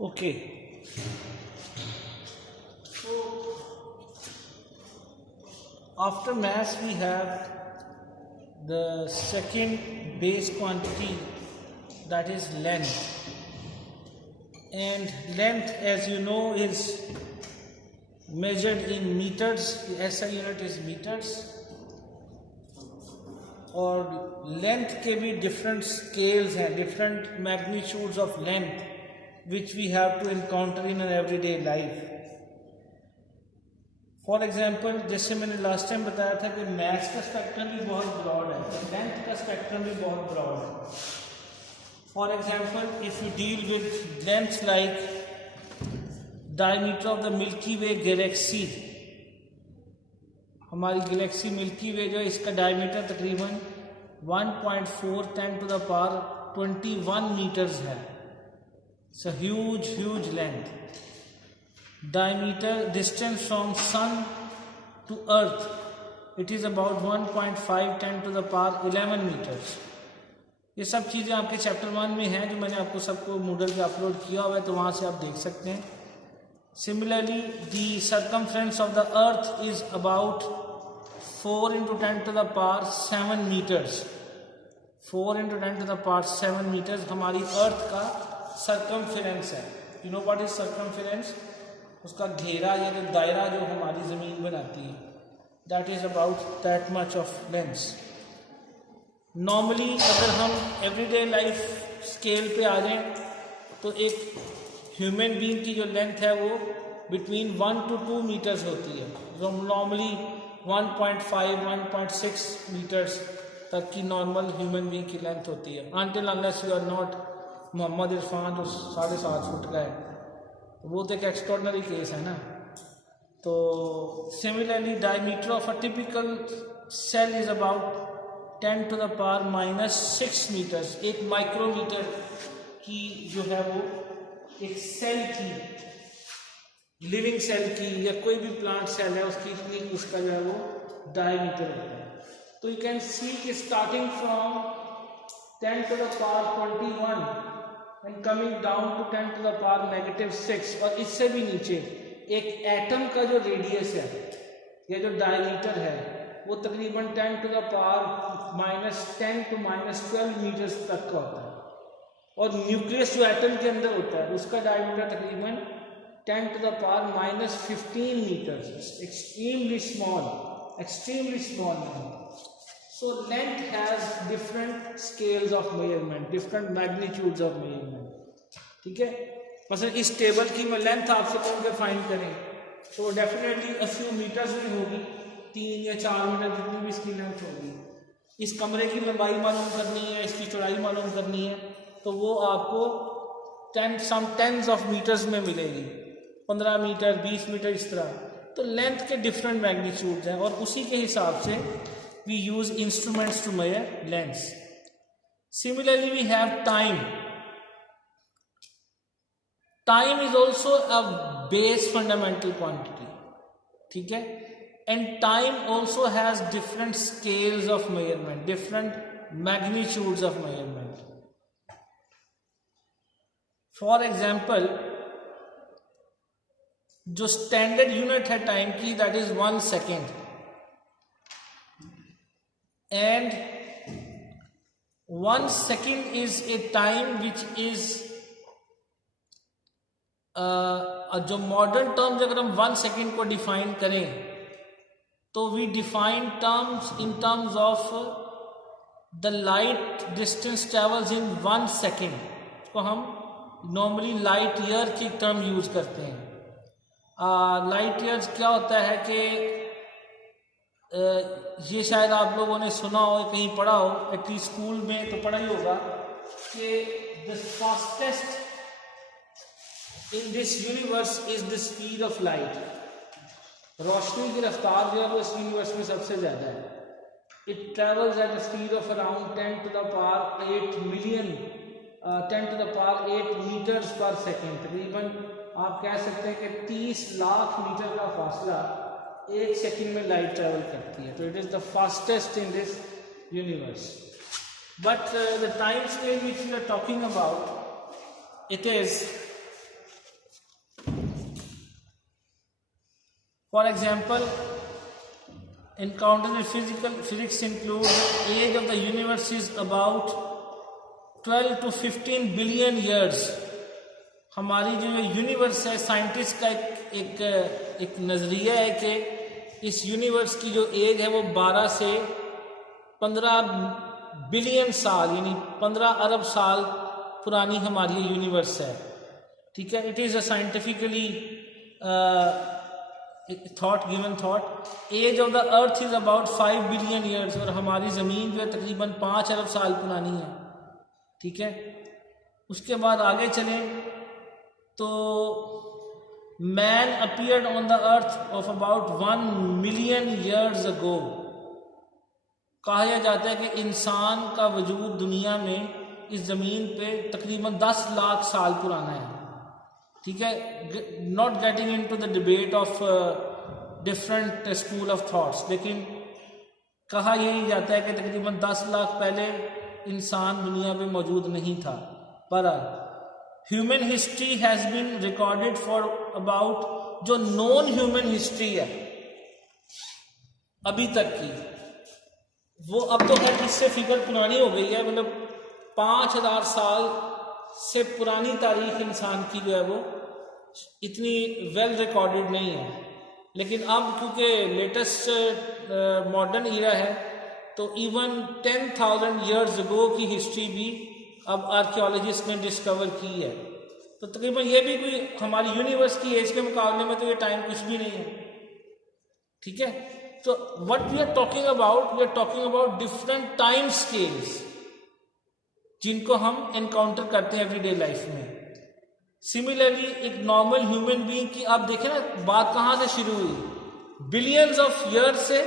Okay. So after mass we have the second base quantity, that is length. And length, as you know, is measured in meters. The SI unit is meters. और length के भी different scales हैं, different magnitudes of length which we have to encounter in an everyday life. For example, जैसे मैंने last time बताया था कि maths का स्पेक्ट्रम भी बहुत ब्रॉड है, तो लेंथ का स्पेक्ट्रम भी बहुत ब्रॉड है. For example, if you deal with lengths like diameter of the milky way Galaxy, हमारी गैलेक्सी मिल्की वे जो है, इसका डायमीटर तकरीबन 1.4 10 to the power 21 मीटर्स है. It's a huge length. Diameter distance from sun to earth, it is about 1.5 10 to the power 11 metres. ये सब चीज़ें आपके चैप्टर 1 में हैं, जो मैंने आपको सबको मूडल पे अपलोड किया हुआ है, तो वहाँ से आप देख सकते हैं. Similarly, the circumference of the earth is about 4 into 10 to the power 7 meters. 4 into 10 to the power 7 meters हमारी अर्थ का circumference है. You know what is circumference? उसका घेरा या जो दायरा जो हमारी ज़मीन बनाती है, that is about that much of length. Normally अगर हम everyday life scale पे आ जाएं, तो एक ह्यूमन बीइंग की जो लेंथ है वो बिटवीन 1 to 2 मीटर्स होती है, जो नॉर्मली 1.5 1.6 मीटर्स तक की नॉर्मल ह्यूमन बीइंग की लेंथ होती है. Until unless you are not Mohammad Irfan जो 7.5 फुट का है, तो वो तो एक एक्स्ट्रॉर्डनरी केस है ना. तो similarly diameter of a typical cell is about 10 to the power -6 metres. एक माइक्रोमीटर की जो है वो एक सेल की, लिविंग सेल की या कोई भी प्लांट सेल है उसकी इतनी, उसका जो है वो डायमीटर होता है. तो यू कैन सी कि starting from 10 to the power 21 and coming down to 10 to the power -6, और इससे भी नीचे एक एटम का जो रेडियस है या जो डायमीटर है वो तकरीबन 10 to the power -10 to -12 metres तक का होता है. और न्यूक्लियस जो एटम के अंदर होता है उसका डायमीटर तकरीबन 10 to the power -15 metres. Extremely small. So length has different scales of measurement, different magnitudes of measurement. ठीक है. मतलब इस टेबल की मैं लेंथ आपसे कौन के फाइंड करें, तो डेफिनेटली अ फ्यू मीटर्स में होगी, 3 या 4 मीटर जितनी भी इसकी लेंथ होगी. इस कमरे की लंबाई मालूम करनी है, इसकी चौड़ाई मालूम करनी है, तो वो आपको टेंस ऑफ मीटर्स में मिलेगी, 15 मीटर 20 मीटर इस तरह. तो लेंथ के डिफरेंट मैग्नीट्यूड्स हैं, और उसी के हिसाब से we use instruments to measure lengths. Similarly we have time. Time is also a base fundamental quantity. ठीक है. And time also has different scales of measurement, different magnitudes of measurement. For example, जो standard unit है time की, that is 1 second. And 1 second is a time which is जो modern terms, अगर हम 1 second को define करें तो we define terms in terms of the light distance travels in 1 second. तो हम नॉर्मली लाइट ईयर की टर्म यूज करते हैं. लाइट ईयर्स क्या होता है कि ये शायद आप लोगों ने सुना हो, कहीं पढ़ा हो, एटलीस्ट स्कूल में तो पढ़ा ही होगा कि the fastest in this universe is the speed of light. रोशनी की रफ्तार जो है वो इस यूनिवर्स में सबसे ज़्यादा है. It travels at the speed of around 10 to the power 8 million 10 to the power 8 metres पर सेकेंड. तकरीबन आप कह सकते हैं कि 30 लाख मीटर का फासला 1 सेकेंड में लाइट ट्रेवल करती है. तो it is the fastest in this universe. But the time scale which we are talking about, it is For example, encounters in physics include the age of the universe is about 12 to 15 billion years. हमारी जो universe है, scientist का एक नज़रिया है कि इस universe की जो एज है वो 12 से 15 बिलियन साल यानी 15 अरब साल पुरानी हमारी यूनिवर्स है. ठीक है, it is a scientifically given thought. Age of the earth is about 5 billion years और हमारी ज़मीन जो है तकरीबन 5 अरब साल पुरानी है. ठीक है, उसके बाद आगे चलें तो man appeared on the earth of about 1 million years ago. कहा जाता है कि इंसान का वजूद दुनिया में इस ज़मीन पे तकरीबन 10 लाख साल पुराना है. ठीक है, not getting into the debate of different school of thoughts, लेकिन कहा यही जाता है कि तकरीबन 10 लाख पहले इंसान दुनिया में मौजूद नहीं था. पर human history has been recorded for about, जो नॉन ह्यूमन हिस्ट्री है अभी तक की, वो अब तो खैर इससे फिगर पुरानी हो गई है, मतलब 5000 साल से पुरानी तारीख इंसान की जो है वो इतनी वेल रिकॉर्डेड नहीं है. लेकिन अब क्योंकि लेटेस्ट मॉडर्न ईरा है तो इवन 10,000 ईयर्स अगो की हिस्ट्री भी अब आर्कियोलॉजिस्ट ने डिस्कवर की है. तो तकरीबन ये भी कोई हमारी यूनिवर्स की एज के मुकाबले में तो ये टाइम कुछ भी नहीं है. ठीक है, तो what we are talking about different time scales जिनको हम एनकाउंटर करते हैं एवरीडे लाइफ में. सिमिलरली एक नॉर्मल ह्यूमन बीइंग की आप देखें ना, बात कहाँ से शुरू हुई, बिलियंस ऑफ ईयर से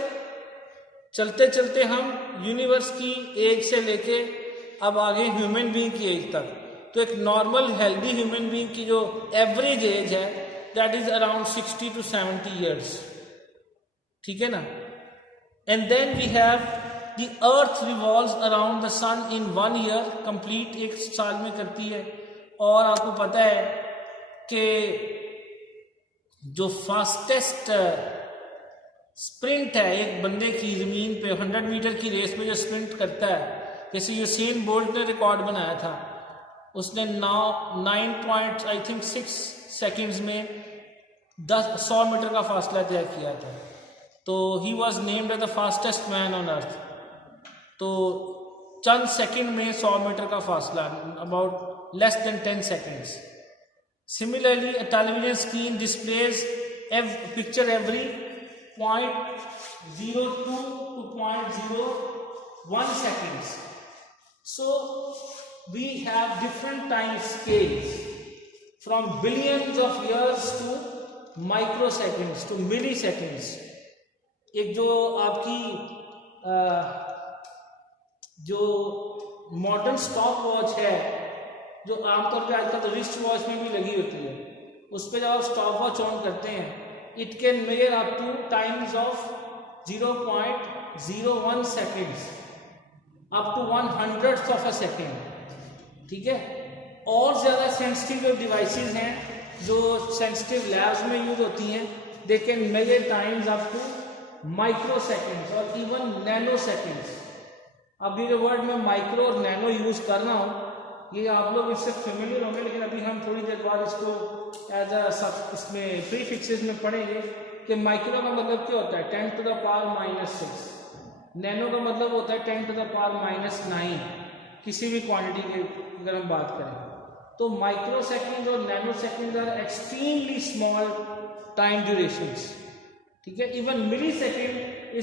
चलते चलते हम यूनिवर्स की एज से लेके अब आगे ह्यूमन बीइंग की एज तक. तो एक नॉर्मल हेल्दी ह्यूमन बीइंग की जो एवरेज एज है that is around 60 to 70 years. ठीक है ना. And then we have the earth revolves around the sun in 1 year, complete 1 साल में करती है. और आपको पता है कि जो फास्टेस्ट स्प्रिंट है एक बंदे की ज़मीन पे 100 मीटर की रेस में जो स्प्रिंट करता है, जैसे यूसेन बोल्ट ने रिकॉर्ड बनाया था, उसने 9.6 सेकंड्स में 100 मीटर का फासला तय किया था. तो he was named as the fastest man on earth. तो चंद सेकंड में 100 मीटर का फासला, about less than 10 seconds. Similarly, a television screen displays picture every 0.02 to 0.01 seconds. So we have different time scales from billions of years to microseconds to milliseconds. एक जो आपकी जो modern stop watch है जो आमतौर पे आजकल तो रिस्ट वॉच में भी लगी होती है, उस पर जब आप स्टॉप वॉच ऑन करते हैं it can measure up to times of 0.01 seconds up to 1/100th of a second. ठीक है, और ज़्यादा सेंसिटिव जो डिवाइसेस हैं जो सेंसिटिव लैब्स में यूज होती हैं, they can measure times up to micro seconds और इवन नैनो सेकेंड्स. अभी जो वर्ड में माइक्रो और नैनो यूज कर रहा हूँ ये आप लोग इससे फेमिलियर होंगे, लेकिन अभी हम थोड़ी देर बाद इसको एज अ सब इसमें प्रीफिक्सेस में पढ़ेंगे कि माइक्रो का मतलब क्या होता है 10 to the power -6, नैनो का मतलब होता है 10 to the power -9 किसी भी क्वांटिटी की अगर हम बात करें. तो माइक्रो सेकेंड और nano second are extremely small time durations. ठीक है, even milli second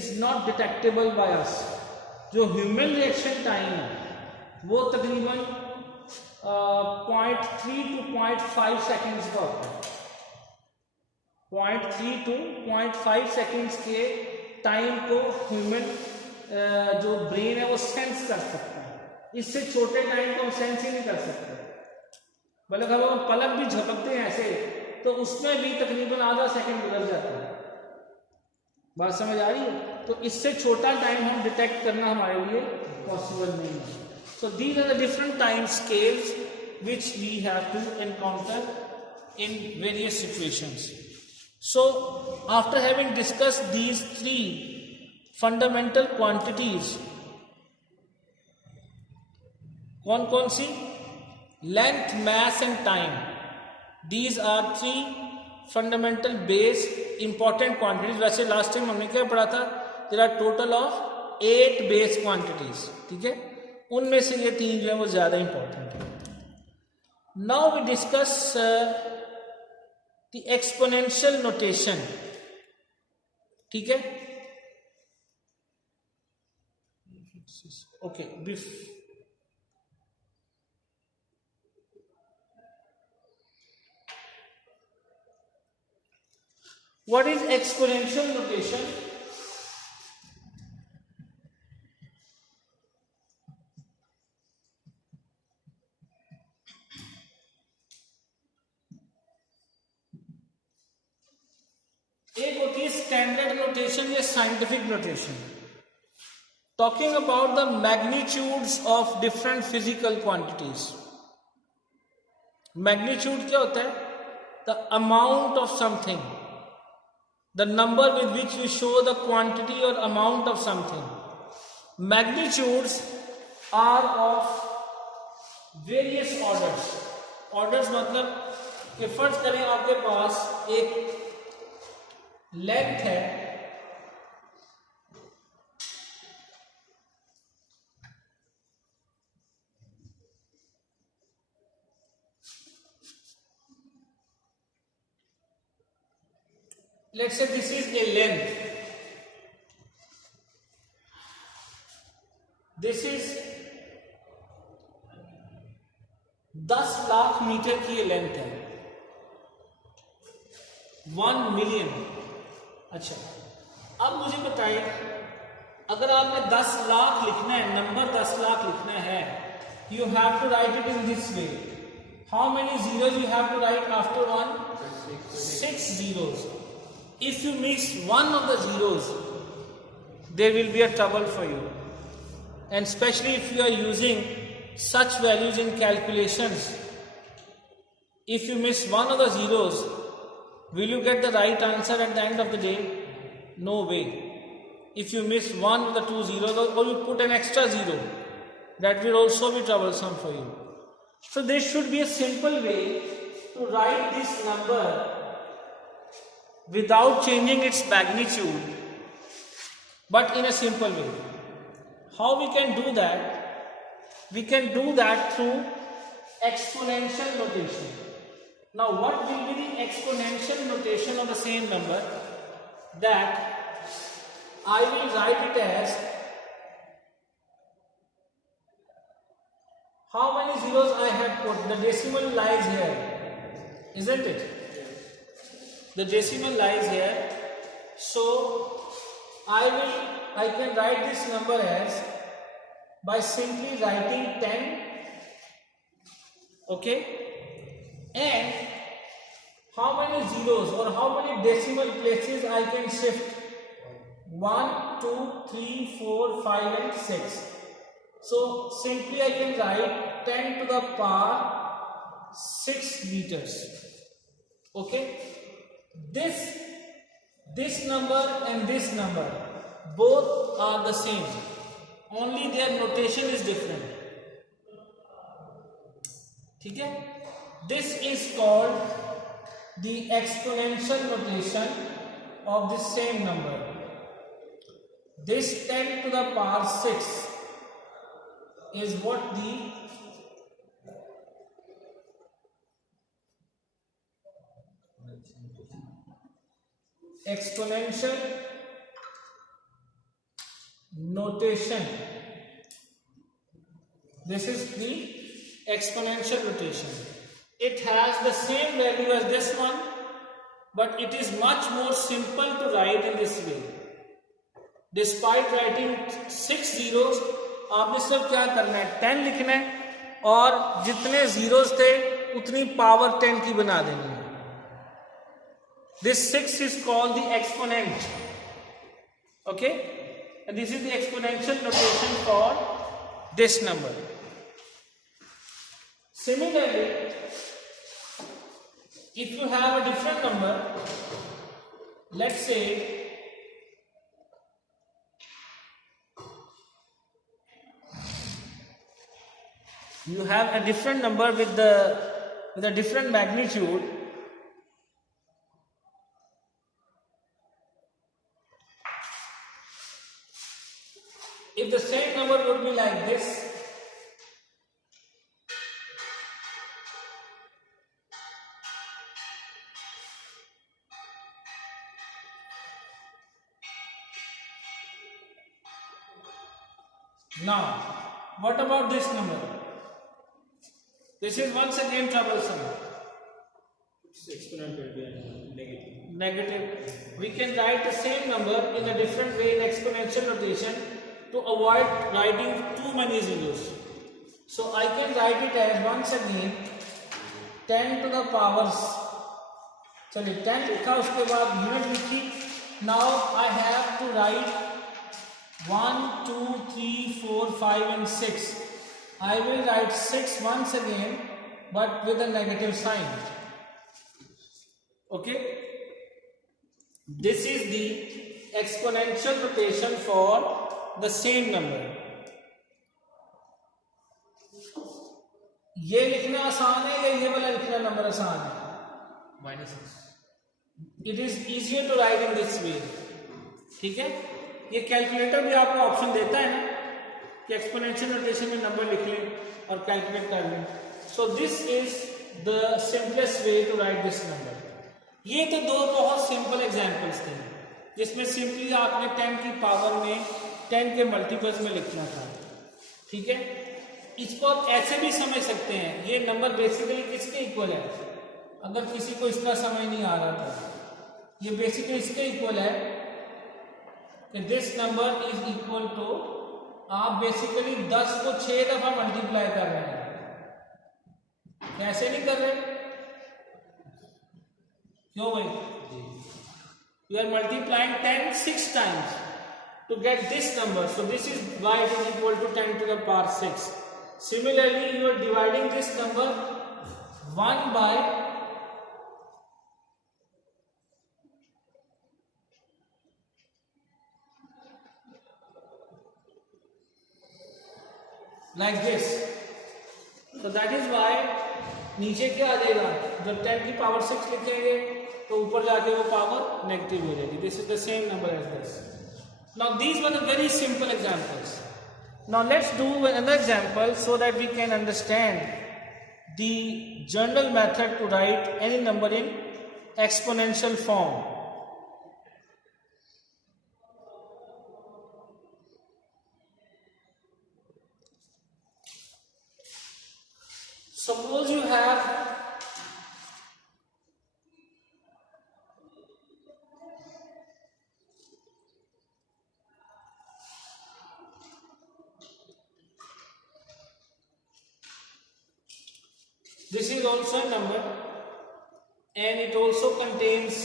is not detectable by us. जो ह्यूमन रिएक्शन टाइम है वो तकरीबन 0.3 to 0.5 सेकेंड्स का होता है. 0.3 to 0.5 सेकेंड्स के टाइम को ह्यूमन जो ब्रेन है वो सेंस कर सकता है. इससे छोटे टाइम को हम सेंस ही नहीं कर सकते. मतलब अगर हम पलक भी झपकते हैं ऐसे तो उसमें भी तकरीबन आधा सेकेंड गुजर जाता है. बात समझ आ रही है? तो इससे छोटा टाइम हम डिटेक्ट करना हमारे लिए पॉसिबल नहीं है. So these are the different time scales which we have to encounter in various situations. So after having discussed these three fundamental quantities, कौन कौन सी? Length, mass and time. These are three fundamental base important quantities. वैसे last time हमने क्या पढ़ा था? There are total of 8 base quantities. ठीक है, उनमें से ये तीन जो है वो ज्यादा इंपॉर्टेंट है. Now we discuss the exponential notation. ठीक है, okay. What is exponential notation? एक होती है स्टैंडर्ड नोटेशन या scientific notation, talking about the magnitudes of different physical quantities. Magnitude क्या होता है? The amount of something, the number with which you show the quantity or amount of something. Magnitudes are of various orders. Orders मतलब कि फर्ज करें आपके पास एक length है, let's say this is a length, this is 10 lakh metre की ये length है, 1 मिलियन. अच्छा, अब मुझे बताइए, अगर आपने 10 लाख लिखना है, नंबर 10 लाख लिखना है, you have to write it in this way. How many zeros you have to write after 1? 6 zeros. If you miss one of the zeros, there will be a trouble for you, and especially if you are using such values in calculations. If you miss one of the zeros, will you get the right answer at the end of the day? No way. If you miss one of the two zeros, or you put an extra zero, that will also be troublesome for you. So there should be a simple way to write this number without changing its magnitude, but in a simple way. How we can do that? We can do that through exponential notation. Now what will be the exponential notation of the same number? That I will write it as, how many zeros I have put? The decimal lies here, isn't it? The decimal lies here. So I can write this number as, by simply writing 10, okay, and how many zeros or how many decimal places I can shift? 1, 2, 3, 4, 5 and 6. So simply I can write 10 to the power 6 meters. Okay, this number and this number both are the same, only their notation is different. ठीक है, this is called the exponential notation of the same number. This 10 to the power 6 is what the exponential notation. This is the exponential notation. It has the same value as this one, but it is much more simple to write in this way. Despite writing 6 zeros, आपने सिर्फ क्या करना है, 10 लिखना है और जितने zeros थे उतनी पावर 10 की बना देनी है. This 6 is called the exponent. Okay, and this is the exponential notation for this number. Similarly, if you have a different number, let's say you have a different number with a different magnitude. If the same number would be like this, now what about this number? This is once again troublesome. Its exponent will be negative. Negative. We can write the same number in a different way in exponential notation to avoid writing too many zeros. So I can write it as once again 10 to the powers. चलिए 10 लिखा, उसके बाद unit लिखी. Now I have to write 1, 2, 3, 4, 5 and 6. I will write 6 once again but with a negative sign. Okay, this is the exponential notation for the same number. ये लिखना आसान है या ये वाला लिखना नंबर आसान है? -6. It is easier to write in this way. ठीक है, ये कैलकुलेटर भी आपको ऑप्शन देता है ना कि एक्सपोनेंशियल नोटेशन में नंबर लिख लें और कैलकुलेट कर लें. So this is the simplest way to write this number. ये तो दो बहुत सिंपल एग्जांपल्स थे जिसमें सिंपली आपने 10 की पावर में 10 के मल्टीपल्स में लिखना था. ठीक है, इसको आप ऐसे भी समझ सकते हैं. ये नंबर बेसिकली किसके इक्वल है? अगर किसी को इसका समझ नहीं आ रहा था, ये बेसिकली इसके इक्वल है कि this number is equal to, आप बेसिकली 10 को 6 दफा मल्टीप्लाई कर रहे हैं. कैसे नहीं कर रहे? क्यों भाई? You are multiplying 10 6 times to get this number. So this is why it is equal to 10 to the power 6. Similarly, you are dividing this number 1 by like this. So that is why नीचे क्या आ जाएगा? जब 10 की power 6 लिखेंगे तो ऊपर जाके वो पावर नेगेटिव हो जाएगी. This is the same number as this. Now these were the very simple examples. Now let's do another example so that we can understand the general method to write any number in exponential form. Suppose you have this is also a number and it also contains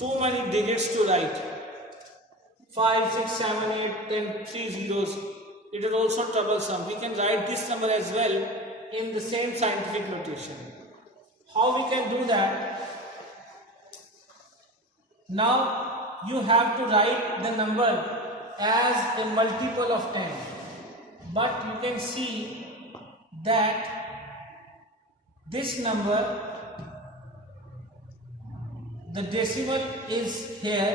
too many digits to write. 5, 6, 7, 8, 10, 3 zeros. It is also troublesome. We can write this number as well in the same scientific notation. How we can do that? Now you have to write the number as a multiple of 10, but you can see that this number, the decimal is here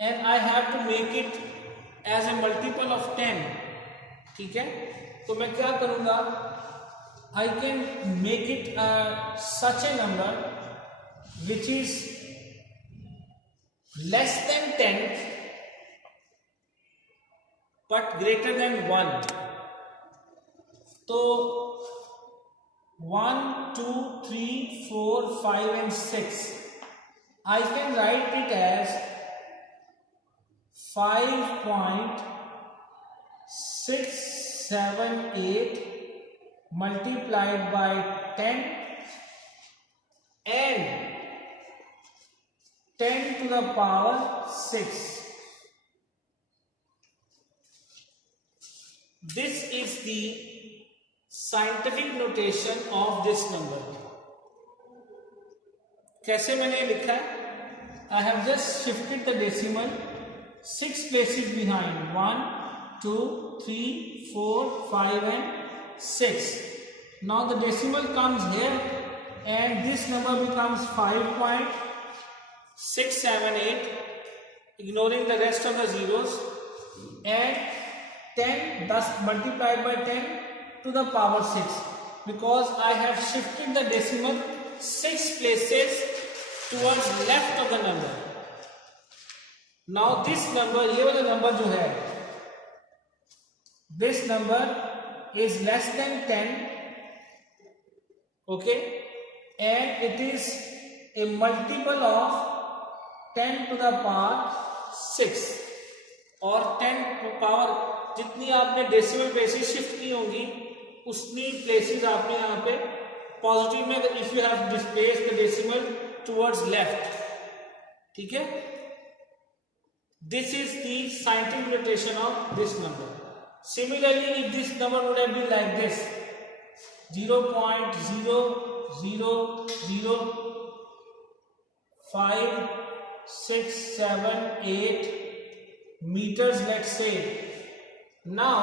and I have to make it as a multiple of 10. ठीक है, तो मैं क्या करूंगा? I can make it such a number which is less than 10 but greater than 1. तो 1, 2, 3, 4, 5 and 6. I can write it as 5.678 multiplied by 10 and 10 to the power 6. This is the scientific notation of this number. कैसे मैंने लिखा है? I have just shifted the decimal 6 places behind. 1, 2, 3, 4, 5 and 6. Now the decimal comes here and this number becomes 5.678, ignoring the rest of the zeros, and 10 thus multiplied by 10 to the power 6, because I have shifted the decimal 6 places towards left of the number. Now this number, ये वाला number जो है, this number is less than 10, okay, and it is a multiple of 10 to the power 6, और 10 to power जितनी आपने decimal places shift की होंगी उतनी प्लेसेस आपने यहाँ पे पॉजिटिव में, if you have displace the decimal towards left, ठीक है. This is the scientific notation of this number. Similarly if this number would have been like this 0.0005678 meters, let's say. Now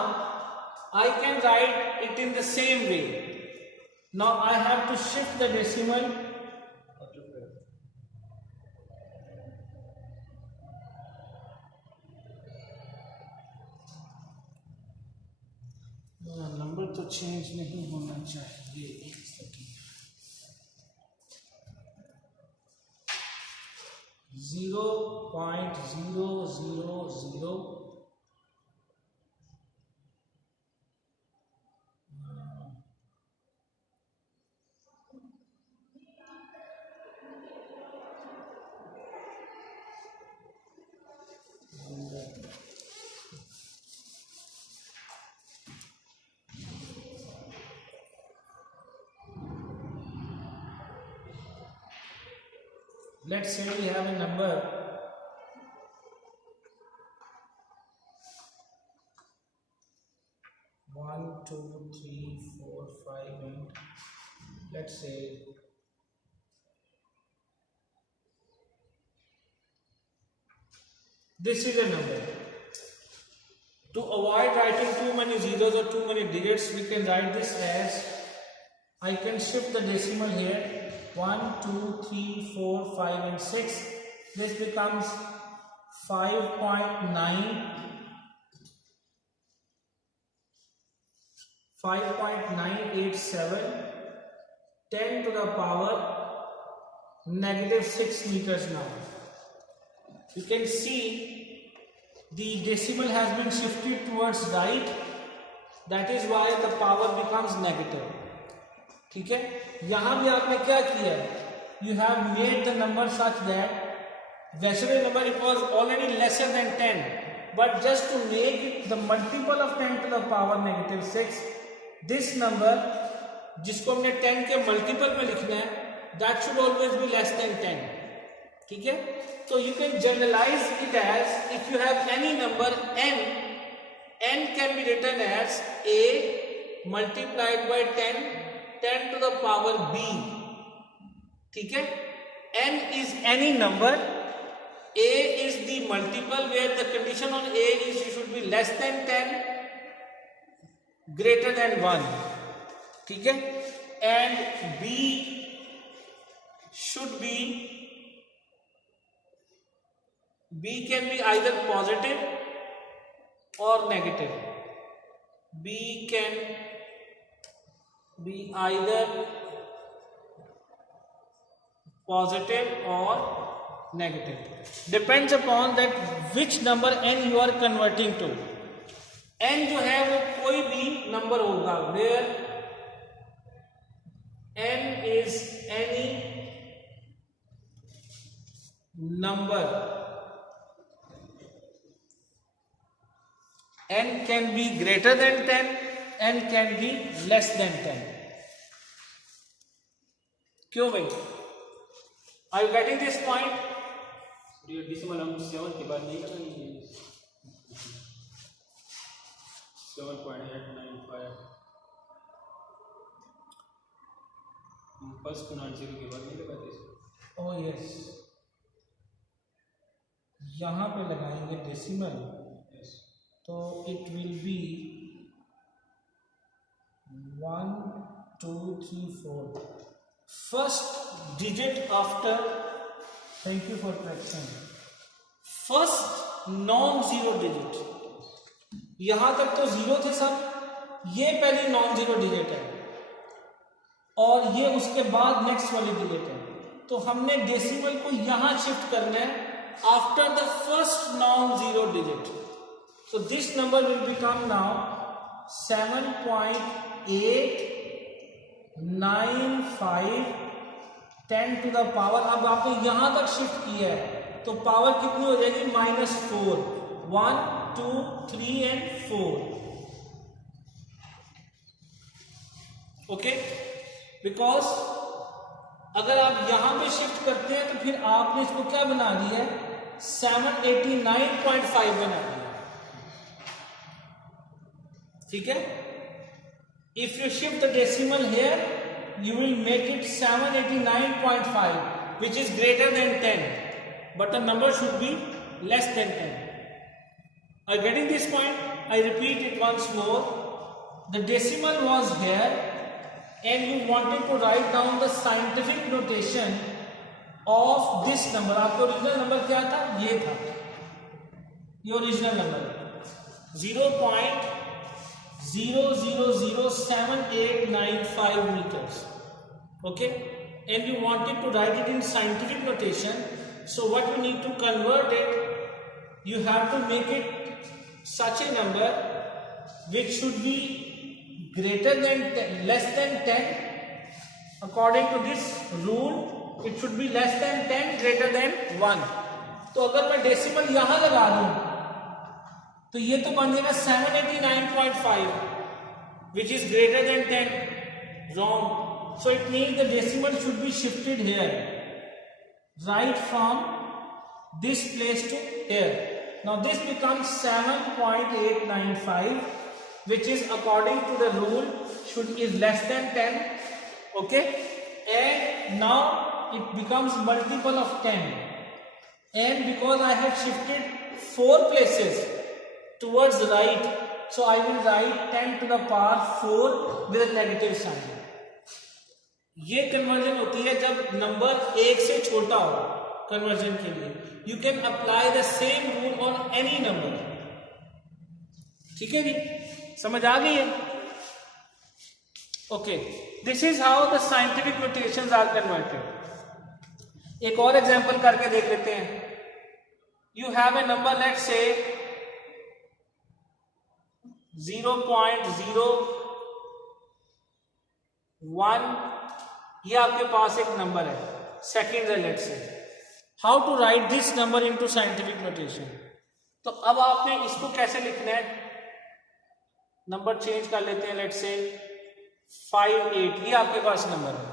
I can write it in the same way. Now I have to shift the decimal number तो change नहीं होना चाहिए. एक second. 0.000 Let's say we have a number 1, 2, 3, 4, 5 and let's say this is a number. To avoid writing too many zeros or too many digits, we can write this as, I can shift the decimal here 1, 2, 3, 4, 5 and 6. This becomes 5.987 10 to the power -6 meters. Now you can see the decimal has been shifted towards right. That is why the power becomes negative. ठीक है. यहां भी आपने क्या किया है, you have made the number such that, वैसे भी नंबर it was already lesser than 10, but just to make it the multiple of 10 to the power -6, this number जिसको हमने 10 के मल्टीपल में लिखना है, that should always be less than 10. ठीक है. तो you can generalise it as, if you have any number n can be written as a multiplied by 10 to the power b. ठीक है. n is any number, a is the multiple where the condition on a is you should be less than 10, greater than 1. ठीक है. and b should be, b can be either positive or negative. b can be either positive or negative, depends upon that which number n you are converting to. n जो है वो कोई भी number होगा, where n is any number, n can be greater than 10, n can be less than 10. क्यों भाई? Are you getting this point? ये decimal हम 7 के बाद नहीं करेंगे. 7.895 फर्स्ट को 90 के बाद नहीं लगाते. Oh yes. यहाँ पे लगाएंगे डेसिमल, तो it will be 1 2 3 4 first digit after, thank you for correction, first non zero digit. यहां तक तो जीरो थे सब, ये पहली नॉन जीरो डिजिट है और ये उसके बाद नेक्स्ट वाली डिजिट है। तो हमने डेसिमल को यहां शिफ्ट करना है after the first non zero digit. So this number will become now 7.895 10 to the power. अब आपने यहां तक शिफ्ट किया है तो पावर कितनी हो जाएगी? -4, 1 2 3 and 4। ओके, बिकॉज अगर आप यहां पे शिफ्ट करते हैं तो फिर आपने इसको क्या बना दिया है? 789.5 बना दिया। ठीक है, if you shift the decimal here you will make it 789.5 which is greater than 10, but the number should be less than 10. Are you getting this point? I repeat it once more. The decimal was here and you wanted to write down the scientific notation of this number. आपका original number क्या था? ये था, ये original number 0.0007895 meters. Okay, and you wanted to write it in scientific notation, so what you need to convert it, you have to make it such a number which should be greater than 10, less than 10. According to this rule, it should be less than 10, greater than 1. तो अगर मैं decimal यहां लगा दूं तो ये तो बन जाएगा 789.5 which is greater than 10. Wrong. So it means the decimal should be shifted here, right from this place to here. Now this becomes 7.895, which is according to the rule is less than 10. Okay, and now it becomes multiple of 10, and because I have shifted 4 places towards the right, so I will write 10 to the power 4 with a negative sign. ये conversion होती है जब number 1 से छोटा हो। Conversion के लिए you can apply the same rule on any number. ठीक है जी, समझ आ गई है? Okay, this is how the scientific notations are converted. एक और एग्जांपल करके देख लेते हैं। You have a number, let's say 0.01, ये आपके पास एक नंबर है, सेकेंड है let's say. How to write this number into scientific notation? तो अब आपने इसको कैसे लिखना है? नंबर चेंज कर लेते हैं, लेट्स से 58, ये आपके पास नंबर है।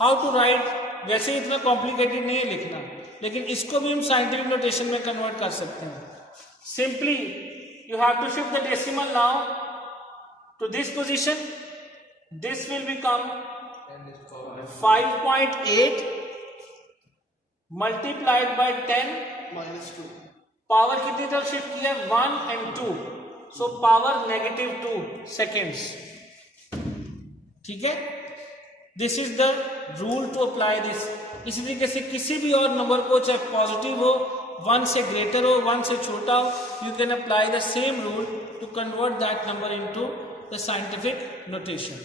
How to write? वैसे इतना कॉम्प्लिकेटेड नहीं है लिखना, लेकिन इसको भी हम साइंटिफिक नोटेशन में कन्वर्ट कर सकते हैं। Simply you have to shift the decimal now to this position. This will become 5.8 multiplied by 10 -2. Power कितनी तरफ शिफ्ट किया? 1 and 2, so पावर -2 seconds. ठीक है, this is the rule to apply this. इसी तरीके से किसी भी और नंबर को, चाहे पॉजिटिव हो, 1 से ग्रेटर हो, 1 से छोटा हो, you can apply the same rule to convert that number into the scientific notation.